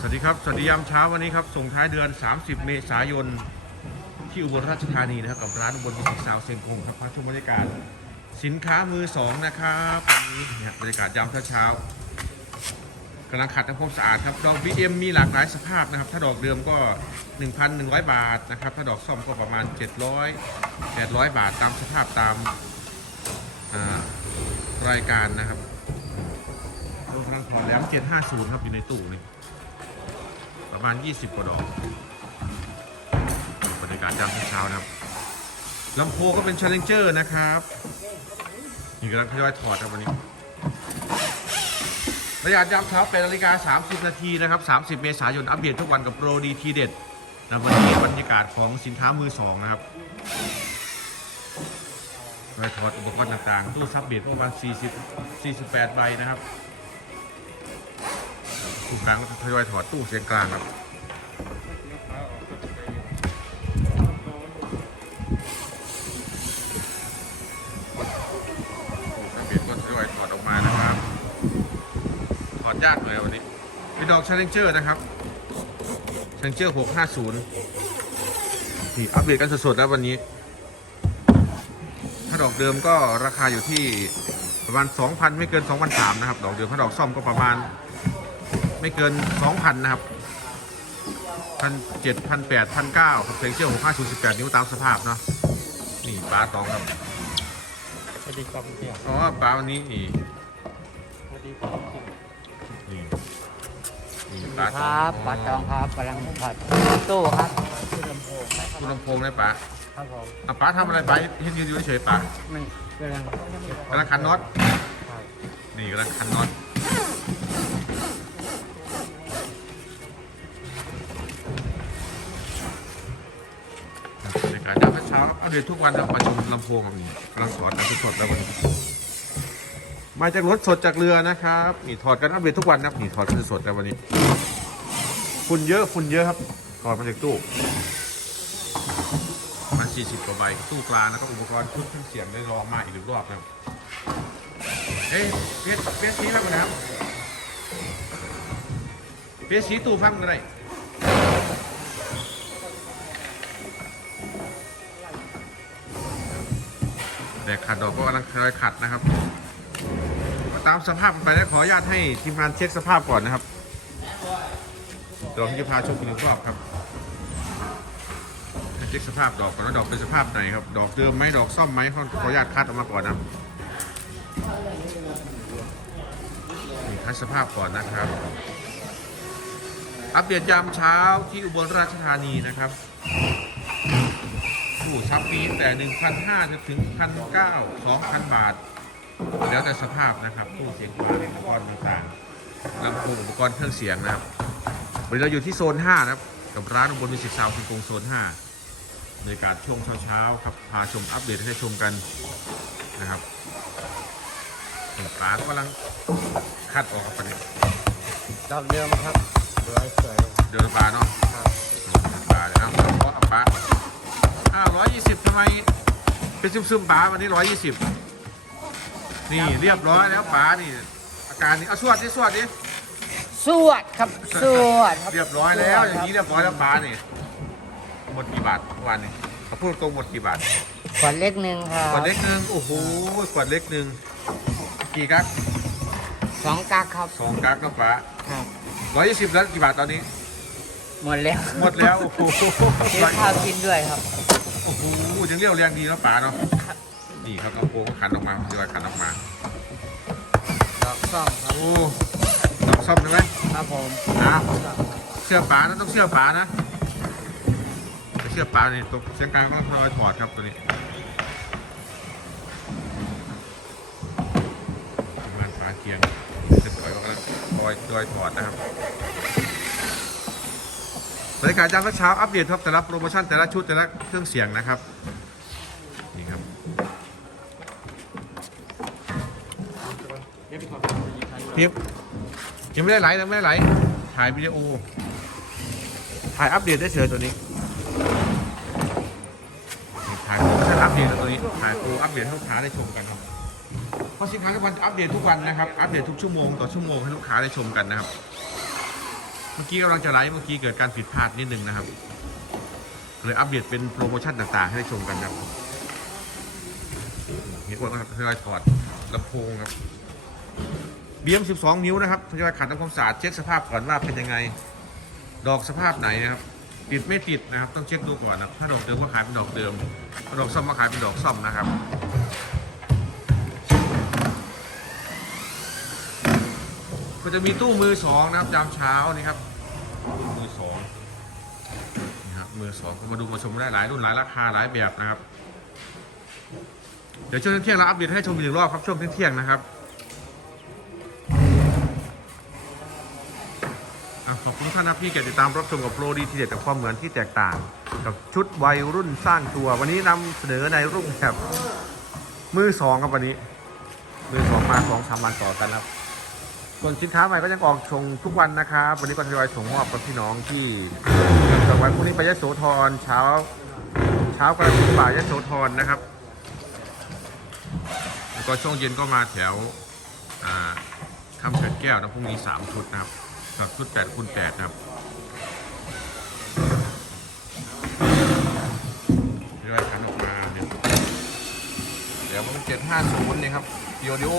สวัสดีครับ สวัสดียามเช้าวันนี้ครับ ส่งท้ายเดือน 30 เมษายน ที่อุบลราชธานีนะครับ กับร้านอุบลมิสิกซาวเซนคงครับมาชมบรรยากาศสินค้ามือสองนะครับวันนี้เนี่ยบรรยากาศยามเช้ากำลังขัดทำความสะอาดครับ ดอก BM มีหลากหลายสภาพนะครับ ถ้าดอกเดิมก็ 1,100 บาทนะครับ ถ้าดอกซ่อมก็ประมาณ 700 800 บาทตามสภาพตามารายการนะครับลงพลังพอแหลม750 ครับ อยู่ในตู้นี่ ประมาณ 20 กว่าดอกบรรยากาศยามเช้านะครับลำโพงก็เป็น Challenger นะครับนี่กำลังทยอยถอดครับวันนี้ระยะยามเช้าเป็นนาฬิกา 30 นาทีนะครับ 30 เมษายน อัปเดตทุกวันกับโปรดีทีเด็ดนะวันนี้บรรยากาศของสินค้ามือสองนะครับทยอยถอดอุปกรณ์ต่างๆ ตู้ซับเบียดประมาณ40 48 ใบนะครับ ตู้กลางก็ทยอยถอดตู้เสียงกลางครับสังเกตก็ทยอยถอดออกมานะครับถอดยากหน่อยวันนี้เป็นดอกชาเลนเจอร์นะครับชาเลนเจอร์650นี่อัปเดตกันสดๆแล้ววันนี้ ถ้าดอกเดิมก็ราคาอยู่ที่ประมาณ 2,000 ไม่เกิน2,300นะครับ ดอกเดิมถ้าดอกซ่อมก็ประมาณ ไม่เกิน 2,000 นะครับพันเจ็ดพันแปดพันเก้าครับเซนเจอร์6508นิ้วตามสภาพเนาะนี่ปลาตองครับสวัสดีครับเพี่ยอ๋อปลาวันนี้นี่สวัสดีครับพี่นี่นี่คปลารับปลาตองครับกำลังถอดตู้ครับชื่อลำโพงไหมครับตู้ลำโพงได้ปลาครับผมอะปลาทำอะไรปลาเห็นยืนอยู่เฉยๆปลามันกำลังกำลังคันน็อตครับนี่กำลังคันน็อต บรรยากาศยาเช้าครับอัปเดตทุกวันครับมาชมลำโพงแบบนี้กำลังถอดนะสดแล้ววันนี้มาจากรถสดจากเรือนะครับนี่ถอดกันอัปเดตทุกวันนะครับนี่ถอดกันสดแล้ววันนี้ฝุ่นเยอะฝุ่นเยอะครับถอดมาจากตู้ประมาณ40กว่าใบตู้กลางแล้วก็อุปกรณ์ชุดเครื่องเสียงได้รอมาอีกหนึ่งรอบนะครับเอ้ยเปียเปียสีฟังกันะครับเปียสีตู้ฟังกันได้ แต่ขัดดอกก็กำลังคอยขัดนะครับ ตามสภาพไปแล้วขออนุญาตให้ทีมงานเช็คสภาพก่อนนะครับเดี๋ยวผมจะพาชมอีกหนึ่งรอบครับเช็คสภาพดอกก่อนว่าดอกเป็นสภาพไหนครับ ดอกเดิมไหมดอกซ่อมไหมขออนุญาตคัดออกมาก่อนนะครับนี่คัดสภาพก่อนนะครับ อัปเดตยามเช้าที่อุบลราชธานีนะครับ ผู้ชับปีตั้งแต่ 1,500จนถึง 1,900 2,000 บาท แล้วแต่สภาพนะครับตู้เสียงกลางอุปกรณ์ต่างๆลำโพงอุปกรณ์เครื่องเสียงนะครับวันนี้เราอยู่ที่โซน 5 นะครับ กับร้านอุบลมิวสิกซาวด์คุณกงโซน 5 บรรยากาศช่วงเช้าๆครับ พาชมอัปเดตให้ได้ชมกันนะครับส่วนปลาก็กำลังคัดออกครับตอนนี้ดอกเดิมครับสวยสวยเดินปลาเนาะครับปลาเลยนะเพราะปลา อ้าวร้อยยี่สิบทำไม เป็นซึมๆปลาวันนี้ร้อยยี่สิบนี่เรียบร้อยแล้วปลานี่ อาการนี้เอาสวดดิสวดดิสวดครับสวดครับเรียบร้อยแล้ว อย่างนี้เรียบร้อยแล้วปลานี่หมดกี่บาทเมื่อวานนี้เขาพูดตรงหมดกี่บาทขวดเล็กหนึ่งครับขวดเล็กหนึ่งโอ้โหขวดเล็กหนึ่งกี่กั๊กสองกักครับสองกั๊กก็ปลาครับร้อยยี่สิบแล้วกี่บาทตอนนี้ หมดแล้วหมดแล้วโอ้โหซื้อข้าวกินด้วยครับ โอ้โหยังเรียวแรงดีเนาะป๋าเนาะนี่ครับลำโพงก็ขันออกมาดีว่าขันออกมาดอกซ่อมครับโอ้ลองซ่อมได้ไหมครับผมนะเชื่อป๋านะต้องเชื่อป๋านะถ้าเชื่อป๋านี่ตกเสียงกลางก็ทอยถอดครับตัวนี้ทำงานฝาเคียงเสร็จปล่อยก็กำลังคอยคอยถอดนะครับ บรรยากาศยามเช้าอัปเดตครับแต่ละโปรโมชั่นแต่ละชุดแต่ละเครื่องเสียงนะครับนี่ครับคลิปยังไม่ได้ไหลยังไม่ได้ไหลถ่ายวิดีโอถ่ายอัปเดตได้เฉยตัวนี้ถ่ายโปรโมชั่นอัปเดตตัวนี้ถ่ายโปรอัปเดตให้ลูกค้าได้ชมกันครับเพราะสินค้าทุกวันอัปเดตทุกวันนะครับอัปเดตทุกชั่วโมงต่อชั่วโมงให้ลูกค้าได้ชมกันนะครับ เมื่อกี้กำลังจะไลฟ์เมื่อกี้เกิดการผิดพลาดนิดนึงนะครับเลยอัปเดตเป็นโปรโมชั่นต่างๆ ให้ได้ชมกันครับเห็นว่านะครับทยอยถอดลำโพงครับเบียม12 นิ้วนะครับทยอยขัดทำความสะอาดเช็คสภาพก่อนว่าเป็นยังไง ดอกสภาพไหนนะครับ ติดไม่ติดนะครับ ต้องเช็คดูก่อนนะถ้าดอกเดิมก็ขายเป็นดอกเดิมถ้าดอกซ่อมก็ขายเป็นดอกซ่อมนะครับ ก็จะมีตู้มือสองนะครับยามเช้านี่ครับตู้มือสองนี่ครับมือสองก็มาดูมาชมได้หลายรุ่นหลายราคาหลายแบบนะครับ เดี๋ยวช่วงเที่ยงเราอัปเดตให้ชมอีกหนึ่งรอบครับช่วงเที่ยงนะครับอขอบคุณท่านนะพี่เกียรติติดตามรับชมกับโปรดีทีเด็ดกับความเหมือนที่แตกต่าง กับชุดวัยรุ่นสร้างตัว วันนี้นำเสนอในรูปแบบมือสองครับวันนี้ มือสองมาสองสามวันต่อกันครับ ส่วนสินค้าใหม่ก็ยังออกชงทุกวันนะครับ วันนี้ก็ทยอยส่งมอบกับพี่น้องที่ต่อวันพรุ่งนี้ไปยะโสธรเช้า เช้ากระถึงบ่ายะโสธรนะครับแล้วก็ช่วงเย็นก็มาแถวอ่าคำเกิดแก้วนะพรุ่งนี้สามชุดนะครับกับชุดแปดคูณแปดนะครับทยอยขันออกมาเดี๋ยวมันเจ็ดห้าศูนย์นี่ครับเดียวดิโอ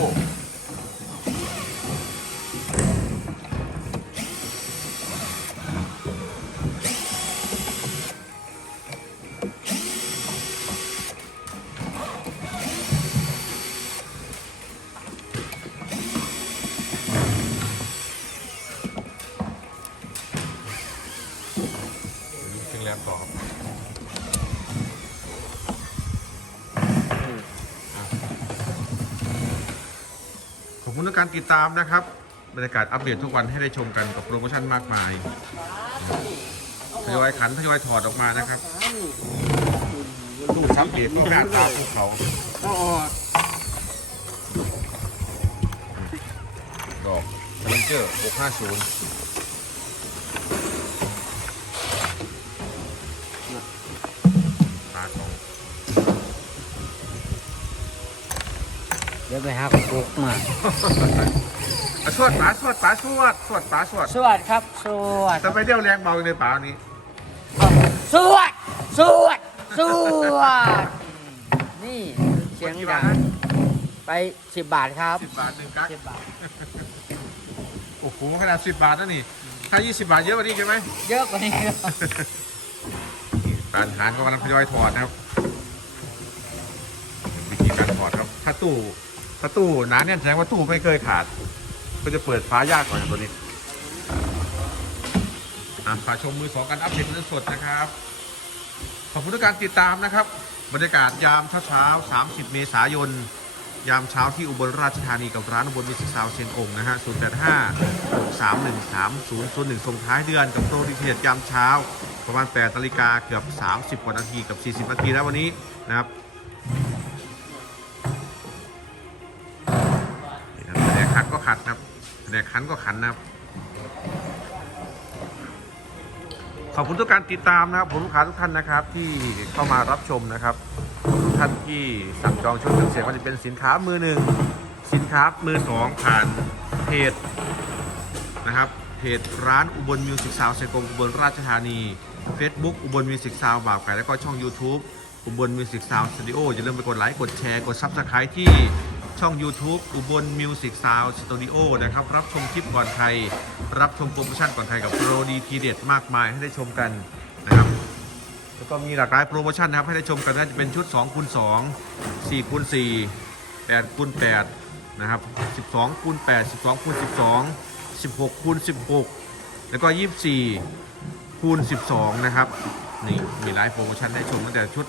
ติดตามนะครับ บรรยากาศอัปเดตทุกวันให้ได้ชมกันกับโปรโมชั่นมากมายทยอยขันทยอยถอดออกมานะครับตู้ซับเบียก็หน้าตาภูเขาดอกสลิงเจอร์650 เดี๋ยวไปหาคุกมาอะสวดปลาสวดปลาสวดสวดปลาสวดสวัสดครับ สวัสดทำไมเดี่ยวแรงเบาในปลานี้สวัสดสวัสดสวัสดนี่เสียงดังไปสิบบาทครับสิบบาทหนึ่งกั๊กสิบบาท โอ้โหขนาดสิบบาทนะนี่ถ้ายี่สิบบาทเยอะกว่านี้ใช่ไหมเยอะกว่านี้ครับปานฐานก็กำลังทยอยถอดนะครับวิธีการถอดครับ ถ้าตู้ ถ้าตู้หนาแน่นแสดงว่าตู้ไม่เคยขาด ก็จะเปิดฟ้ายากกว่าตัวนี้อะฝากชมมือสองกันอัปเดตเรื่องสดนะครับ ขอบคุณทุกการติดตามนะครับ บรรยากาศยามเช้าๆ30 เมษายน ยามเช้าที่อุบลราชธานีกับร้านอุบลมิสซาวเซียนองนะฮะ 085 313 001ส่งท้ายเดือนกับโปรดิเทตยามเช้า ประมาณ8นาฬิกาเกือบ 30กว่านาทีกับ 40 นาทีแล้ววันนี้นะครับ ขัดก็ขัดครับแผนกขันก็ขันนะครับขอบคุณทุกการติดตามนะครับผมลูกค้าทุกท่านนะครับ ที่เข้ามารับชมนะครับทุกท่านที่สั่งจองชุดเครื่องเสียงว่าจะเป็นสินค้ามือหนึ่งสินค้ามือสองผ่านเพจนะครับเพจร้านอุบลมิวสิกซาวเซกงอุบลราชธานี Facebook อุบลมิวสิกซาวบ่าวไก่แล้วก็ช่อง YouTube อุบลมิวสิกซาวสตูดิโออย่าลืมไปกดไลค์กดแชร์กด Subscribe ที่ ช่อง YouTube อุบลมิวสิกซาวสตูดิโอนะครับ รับชมคลิปก่อนใคร รับชมโปรโมชั่นก่อนใครกับโปรดีทีเด็ดมากมายให้ได้ชมกันนะครับแล้วก็มีหลากหลายโปรโมชั่นนะครับ ให้ได้ชมกันน่าจะเป็นชุด2คูณ2 4คูณ4 8คูณ8นะครับ12คูณ8 12คูณ12 16คูณ16 แล้วก็ 24คูณ12 นะครับ นี่มีหลายโปรโมชั่นให้ชมตั้งแต่ชุด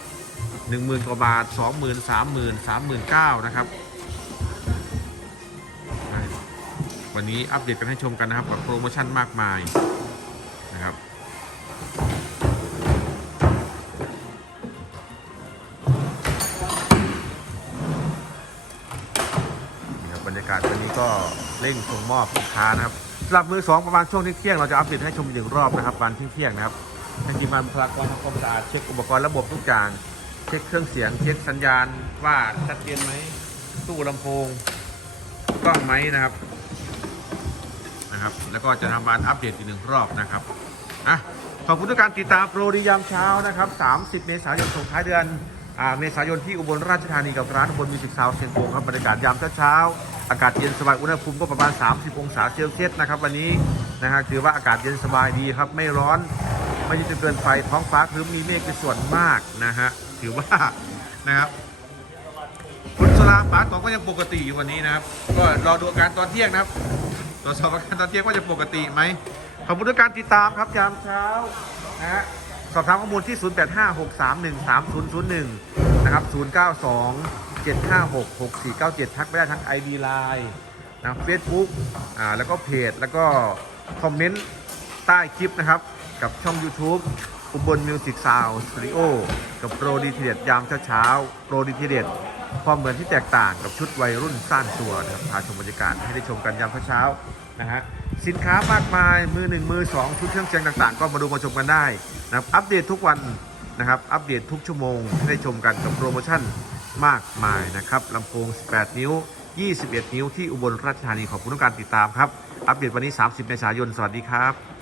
10,000 กว่าบาท 20,000 30,000 39,000 นะครับ วันนี้อัปเดตกันให้ชมกันนะครับกับโปรโมชั่นมากมายนะครับบรรยากาศวันนี้ก็เร่งส่งมอบลูกค้านะครับสำหรับมือสองประมาณช่วงเที่ยงเราจะอัปเดตให้ชมอีกหนึ่งรอบนะครับวันเที่ยงนะครับให้ทีมงานบุคลากรทำความสะอาดเช็คอุปกรณ์ระบบทุกอย่างเช็คเครื่องเสียงเช็คสัญญาณว่าชัดเจนไหมตู้ลำโพงกต้องไหมนะครับ นะครับ แล้วก็จะทำการอัปเดตอีกหนึ่งรอบนะครับอะขอบคุณทุกการติดตามโปรดียามเช้านะครับ 30 เมษายนส่งท้ายเดือนอเมษายนที่อุบลราชธานีกับร้านอุบลมิวสิกซาวเชียงโกงครับบรรยากาศยามเช้าอากาศเย็นสบายอุณหภูมิก็ประมาณ 30 องศาเซลเซียสนะครับวันนี้นะฮะถือว่าอากาศเย็นสบายดีครับ ไม่ร้อนไม่เย็นจนเกินไปท้องฟ้าครึ้มมีเมฆเป็นส่วนมากนะฮะถือว่านะครับคุณสลามป๋าตองก็ยังปกติอยู่วันนี้นะครับ ก็รอดูอาการตอนเที่ยงนะครับ ตรวจสอบอาการตอนเที่ยงว่าจะปกติไหมขอบคุณทุกการติดตามครับยามเช้านะฮะสอบถามข้อมูลที่ 0856313001 นะครับ 092-756-6497 ทักไปได้ทั้ง ID Line นะเฟซบุ๊กอ่าแล้วก็เพจ แล้วก็คอมเมนต์ใต้คลิปนะครับ กับช่อง YouTube อุบลมิวสิกซาวสตูดิโอกับโปรดีทีเด็ดยามเช้าๆโปรดีทีเด็ด ความเหมือนที่แตกต่างกับชุดวัยรุ่นสร้างตัวนะครับพาชมบรรยากาศให้ได้ชมกันยามเช้าๆนะฮะสินค้ามากมายมือหนึ่งมือสองชุดเครื่องเชียงต่างๆ ก็มาดูมาชมกันได้นะครับอัปเดตทุกวันนะครับอัปเดตทุกชั่วโมงให้ได้ชมกันกับโปรโมชั่นมากมายนะครับลำโพง 18 นิ้ว 21 นิ้วที่อุบลราชธานีขอบคุณทุกการติดตามครับอัปเดตวันนี้ 30 เมษายน สวัสดีครับ